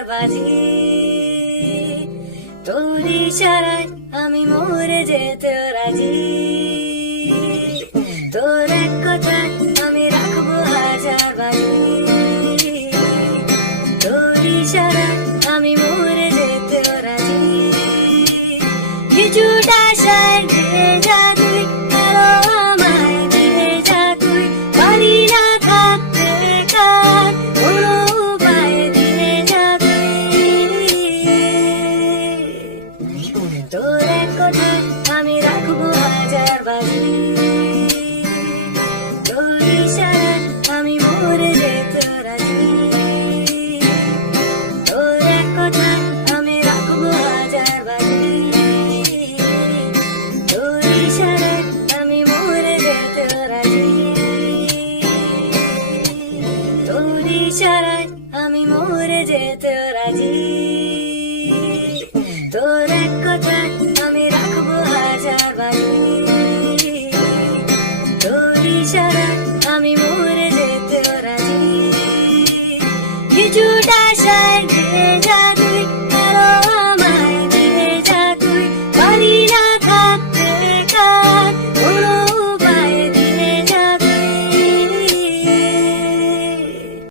হাজার বাজি তোর ইশারায় আমি মরে যেতে রাজি। তোর এক কথায় আমি রাখব হাজার বাজি তোর ইশারায় আমি মরে যেতে রাজি। কিছুটা সার দিয়ে জাদু পারি তোর আমি মরে যেতে রাজি তোর এক আমি রাখব হাজার বাজি তোর ইশারা আমি মরে যেতে রাজি তোর আমি মরে যেতে রাজি তোর এক কথা 山战越。